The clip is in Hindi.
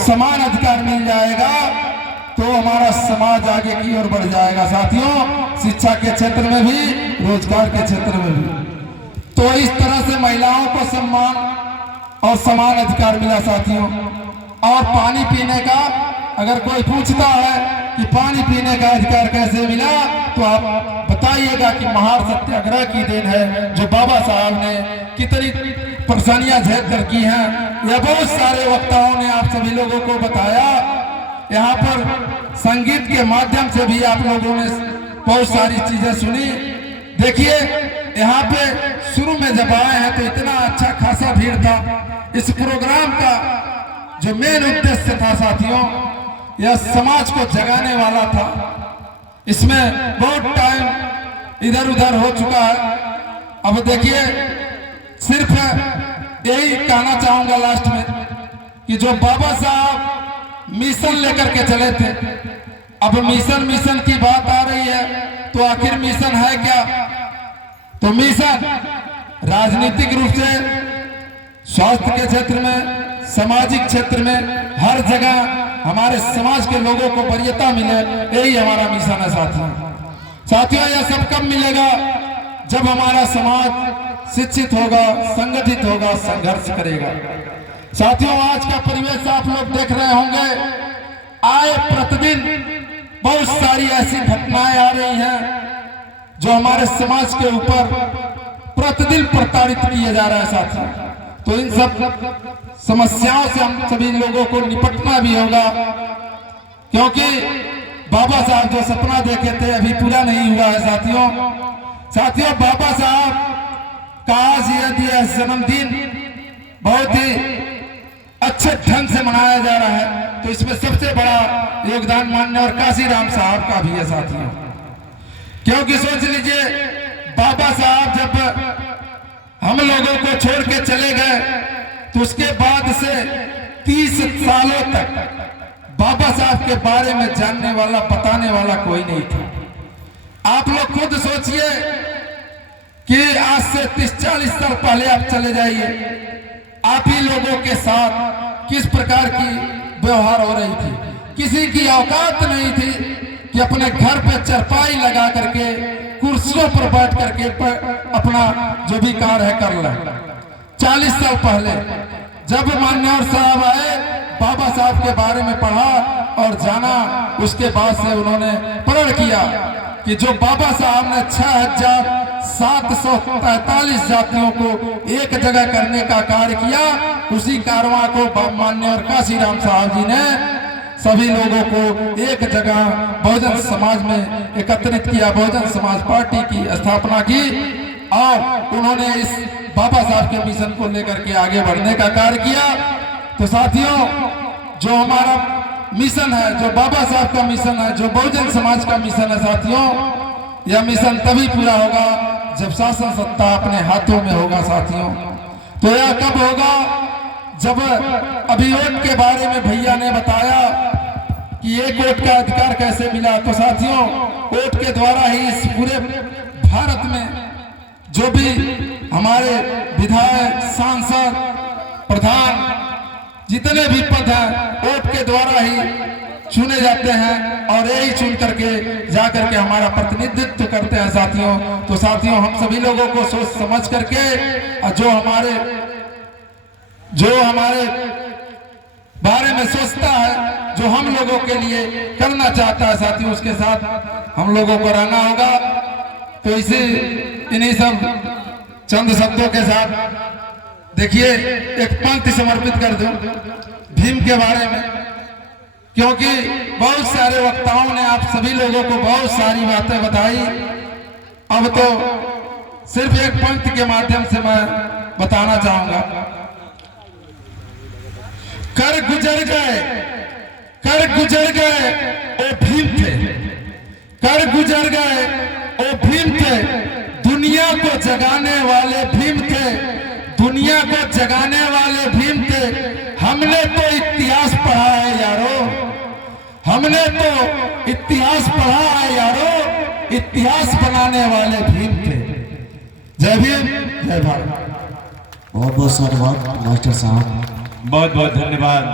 समान अधिकार मिल जाएगा तो हमारा समाज आगे की ओर बढ़ जाएगा साथियों। शिक्षा के क्षेत्र में भी, रोजगार के क्षेत्र में भी। तो इस तरह से महिलाओं को सम्मान और समान अधिकार मिला साथियों। और पानी पीने का अगर कोई पूछता है कि पानी पीने का अधिकार कैसे मिला, तो आप बताइएगा कि महार सत्याग्रह की देन है, जो बाबा साहब ने कितनी परेशानियां झेल कर की हैं। यह बहुत सारे वक्ताओं ने आप सभी लोगों को बताया। यहाँ पर संगीत के माध्यम से भी आप लोगों ने बहुत सारी चीजें सुनी। देखिए यहाँ पे शुरू में जब आए हैं तो इतना अच्छा खासा भीड़ था। इस प्रोग्राम का जो मेन उद्देश्य था साथियों, यह समाज को जगाने वाला था। इसमें बहुत टाइम इधर उधर हो चुका है। अब देखिए सिर्फ यही कहना चाहूंगा लास्ट में कि जो बाबा साहब मिशन लेकर के चले थे, अब मिशन की बात आ रही है, तो आखिर मिशन है क्या? तो मिशन राजनीतिक रूप से, स्वास्थ्य के क्षेत्र में, सामाजिक क्षेत्र में, हर जगह हमारे समाज के लोगों को वरीयता मिले, यही हमारा मिशन है साथियों। यह सब कब मिलेगा? जब हमारा समाज शिक्षित होगा, संगठित होगा, संघर्ष करेगा। साथियों आज का परिवेश आप लोग देख रहे होंगे, आए प्रतिदिन बहुत सारी ऐसी घटनाएं आ रही हैं जो हमारे समाज के ऊपर प्रतिदिन प्रताड़ित किए जा रहे हैं साथियों। तो इन सब समस्याओं से हम सभी लोगों को निपटना भी होगा, क्योंकि बाबा साहब जो सपना देखे थे अभी पूरा नहीं हुआ है साथियों। बाबा साहब का आज यह जन्मदिन बहुत ही अच्छे ढंग से मनाया जा रहा है, तो इसमें सबसे बड़ा योगदान माननीय और काशीराम साहब का भी है साथियों। क्योंकि सोच लीजिए बाबा साहब जब हम लोगों को छोड़ के चले गए, तो उसके बाद से 30 सालों तक बाबा साहब के बारे में जानने वाला, बताने वाला कोई नहीं था। आप लोग खुद सोचिए कि आज से 30-40 साल पहले आप चले जाइए, आप ही लोगों के साथ किस प्रकार की व्यवहार हो रही थी। किसी की औकात नहीं थी कि अपने घर पे चरपाई लगा करके, कुर्सियों पर बैठ करके अपना जो भी कार्य है कर ले। 40 साल पहले जब मान्यवर साहब आए, बाबा साहब के बारे में पढ़ा और जाना, उसके बाद से उन्होंने प्रण किया कि जो बाबा साहब ने 6743 जातियों को एक जगह करने का कार्य किया, उसी कारवां को माननीय काशीराम साहब जी ने सभी लोगों को एक जगह बहुजन समाज में एकत्रित किया, बहुजन समाज पार्टी की स्थापना की, और उन्होंने इस बाबा साहब के मिशन को लेकर के आगे बढ़ने का कार्य किया। तो साथियों जो हमारा मिशन है, जो बाबा साहब का मिशन है, जो बहुजन समाज का मिशन है साथियों, यह मिशन तभी पूरा होगा जब शासन सत्ता अपने हाथों में होगा साथियों। तो यह कब होगा? जब अभी वोट के बारे में भैया ने बताया कि एक वोट का अधिकार कैसे मिला, तो साथियों वोट के द्वारा ही इस पूरे भारत में जो भी हमारे विधायक, सांसद, प्रधान, जितने भी पद हैं, वोट के द्वारा ही चुने जाते हैं, और यही चुन करके जाकर के हमारा प्रतिनिधित्व करते हैं साथियों। तो साथियों हम सभी लोगों को सोच समझ करके, जो हमारे बारे में सोचता है, जो हम लोगों के लिए करना चाहता है साथियों, उसके साथ हम लोगों को रहना होगा। तो इन्हीं सब चंद शब्दों के साथ देखिए एक पंक्ति समर्पित कर दूं भीम के बारे में, क्योंकि बहुत सारे वक्ताओं ने आप सभी लोगों को बहुत सारी बातें बताई। अब तो सिर्फ एक पंक्ति के माध्यम से मैं बताना चाहूंगा। कर गुजर गए ओ भीम थे, कर गुजर गए ओ भीम थे, दुनिया को जगाने वाले भीम थे, दुनिया को जगाने वाले भीम थे। हमने तो इतिहास पढ़ा है यारो, हमने तो इतिहास पढ़ा है यारो, इतिहास बनाने वाले भीम थे। जय भीम, जय भारत। बहुत बहुत धन्यवाद मास्टर साहब, बहुत बहुत धन्यवाद।